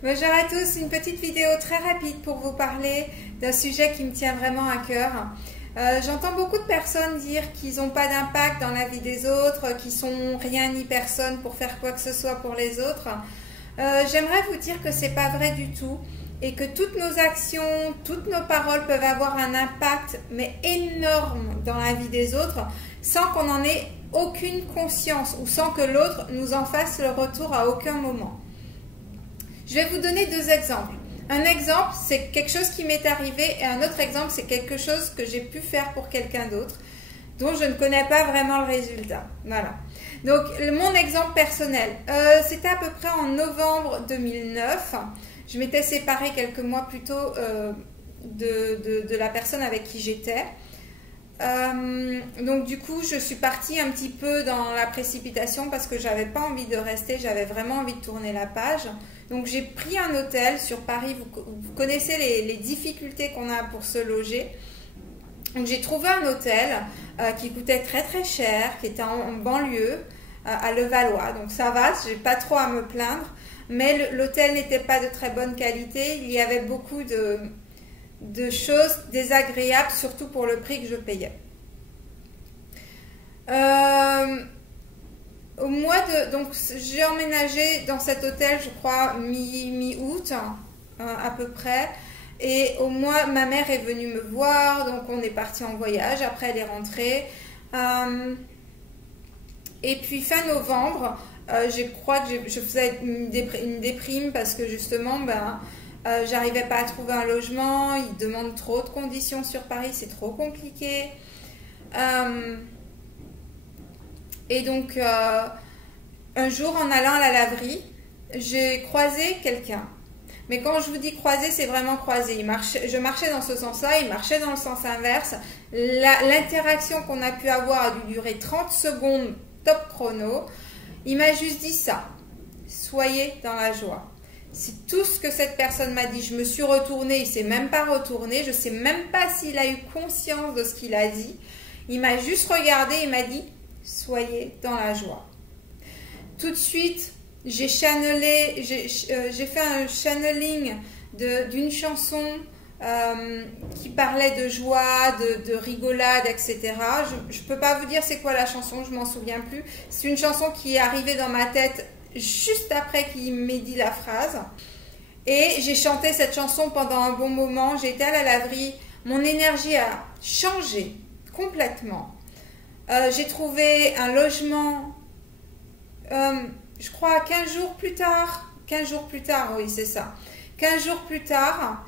Bonjour à tous, une petite vidéo très rapide pour vous parler d'un sujet qui me tient vraiment à cœur. J'entends beaucoup de personnes dire qu'ils n'ont pas d'impact dans la vie des autres, qu'ils sont rien ni personne pour faire quoi que ce soit pour les autres. J'aimerais vous dire que c'est pas vrai du tout et que toutes nos actions, toutes nos paroles peuvent avoir un impact mais énorme dans la vie des autres sans qu'on en ait aucune conscience ou sans que l'autre nous en fasse le retour à aucun moment. Je vais vous donner deux exemples. Un exemple, c'est quelque chose qui m'est arrivé et un autre exemple, c'est quelque chose que j'ai pu faire pour quelqu'un d'autre dont je ne connais pas vraiment le résultat. Voilà. Donc, mon exemple personnel, c'était à peu près en novembre 2009. Je m'étais séparée quelques mois plus tôt de la personne avec qui j'étais. Donc du coup je suis partie un petit peu dans la précipitation parce que j'avais pas envie de rester, j'avais vraiment envie de tourner la page. Donc j'ai pris un hôtel sur Paris, vous connaissez les difficultés qu'on a pour se loger. Donc j'ai trouvé un hôtel qui coûtait très très cher, qui était en banlieue à Levallois, donc ça va, j'ai pas trop à me plaindre, mais l'hôtel n'était pas de très bonne qualité, il y avait beaucoup de choses désagréables, surtout pour le prix que je payais. Donc j'ai emménagé dans cet hôtel, je crois, mi-août, à peu près. Et au mois, ma mère est venue me voir, donc on est parti en voyage. Après, elle est rentrée. Et puis fin novembre, je crois que je faisais une déprime parce que justement, j'arrivais pas à trouver un logement, ils demandent trop de conditions sur Paris, c'est trop compliqué. Et donc, un jour, en allant à la laverie, j'ai croisé quelqu'un. Mais quand je vous dis croiser, c'est vraiment croiser. Je marchais dans ce sens-là, il marchait dans le sens inverse. L'interaction qu'on a pu avoir a dû durer 30 secondes, top chrono. Il m'a juste dit ça. Soyez dans la joie. C'est tout ce que cette personne m'a dit. Je me suis retournée, il ne s'est même pas retourné. Je ne sais même pas s'il a eu conscience de ce qu'il a dit. Il m'a juste regardé et m'a dit « Soyez dans la joie ». Tout de suite, j'ai fait un channeling d'une chanson qui parlait de joie, de rigolade, etc. Je ne peux pas vous dire c'est quoi la chanson, je ne m'en souviens plus. C'est une chanson qui est arrivée dans ma tête juste après qu'il m'ait dit la phrase. Et j'ai chanté cette chanson pendant un bon moment. J'étais à la laverie. Mon énergie a changé complètement. J'ai trouvé un logement, je crois 15 jours plus tard. 15 jours plus tard, oui, c'est ça. 15 jours plus tard,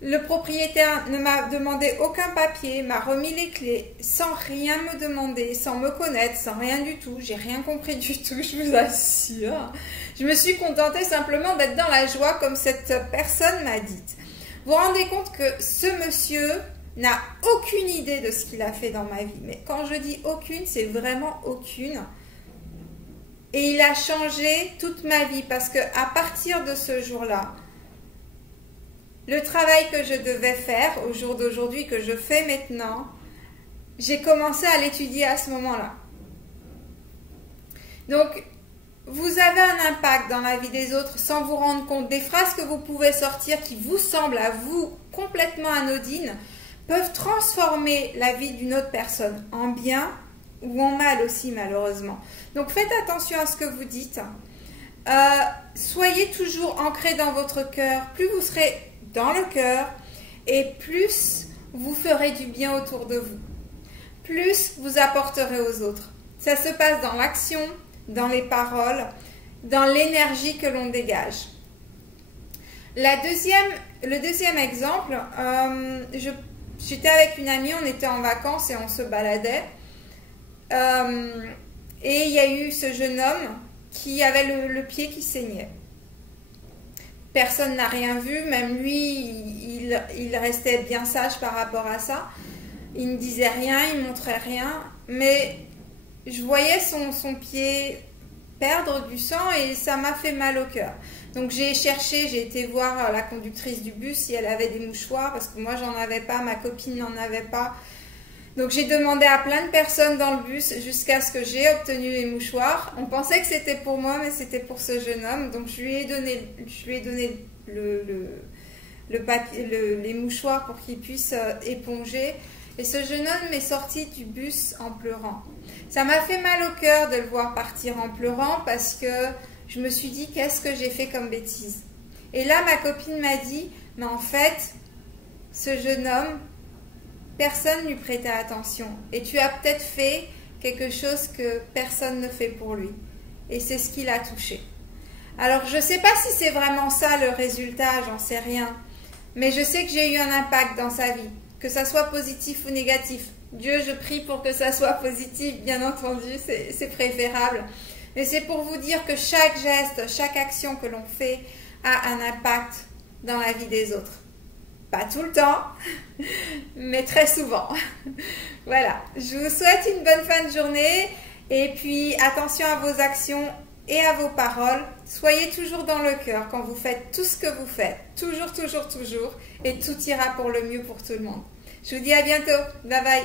le propriétaire ne m'a demandé aucun papier, m'a remis les clés sans rien me demander, sans me connaître, sans rien du tout. J'ai rien compris du tout, je vous assure. Je me suis contentée simplement d'être dans la joie comme cette personne m'a dit. Vous vous rendez compte que ce monsieur n'a aucune idée de ce qu'il a fait dans ma vie. Mais quand je dis aucune, c'est vraiment aucune. Et il a changé toute ma vie parce que à partir de ce jour-là, le travail que je devais faire au jour d'aujourd'hui, que je fais maintenant, j'ai commencé à l'étudier à ce moment-là. Donc, vous avez un impact dans la vie des autres sans vous rendre compte. Des phrases que vous pouvez sortir qui vous semblent à vous complètement anodines peuvent transformer la vie d'une autre personne en bien ou en mal aussi, malheureusement. Donc, faites attention à ce que vous dites. Soyez toujours ancré dans votre cœur. Plus vous serez dans le cœur et plus vous ferez du bien autour de vous, plus vous apporterez aux autres. Ça se passe dans l'action, dans les paroles, dans l'énergie que l'on dégage. Le deuxième exemple, j'étais avec une amie, on était en vacances et on se baladait et il y a eu ce jeune homme qui avait le pied qui saignait. Personne n'a rien vu, même lui, il restait bien sage par rapport à ça. Il ne disait rien, il ne montrait rien, mais je voyais son pied perdre du sang et ça m'a fait mal au cœur. Donc j'ai été voir la conductrice du bus si elle avait des mouchoirs, parce que moi j'en avais pas, ma copine n'en avait pas. Donc j'ai demandé à plein de personnes dans le bus jusqu'à ce que j'ai obtenu les mouchoirs. On pensait que c'était pour moi, mais c'était pour ce jeune homme. Donc je lui ai donné les mouchoirs pour qu'il puisse éponger. Et ce jeune homme est sorti du bus en pleurant. Ça m'a fait mal au cœur de le voir partir en pleurant parce que je me suis dit, qu'est-ce que j'ai fait comme bêtise? Et là, ma copine m'a dit, mais en fait, ce jeune homme, personne ne lui prêtait attention. Et tu as peut-être fait quelque chose que personne ne fait pour lui. Et c'est ce qui l'a touché. Alors, je ne sais pas si c'est vraiment ça le résultat, j'en sais rien. Mais je sais que j'ai eu un impact dans sa vie, que ça soit positif ou négatif. Dieu, je prie pour que ça soit positif, bien entendu, c'est préférable. Mais c'est pour vous dire que chaque geste, chaque action que l'on fait a un impact dans la vie des autres. Pas tout le temps, mais très souvent. Voilà, je vous souhaite une bonne fin de journée et puis attention à vos actions et à vos paroles. Soyez toujours dans le cœur quand vous faites tout ce que vous faites. Toujours, toujours, toujours. Et tout ira pour le mieux pour tout le monde. Je vous dis à bientôt. Bye bye.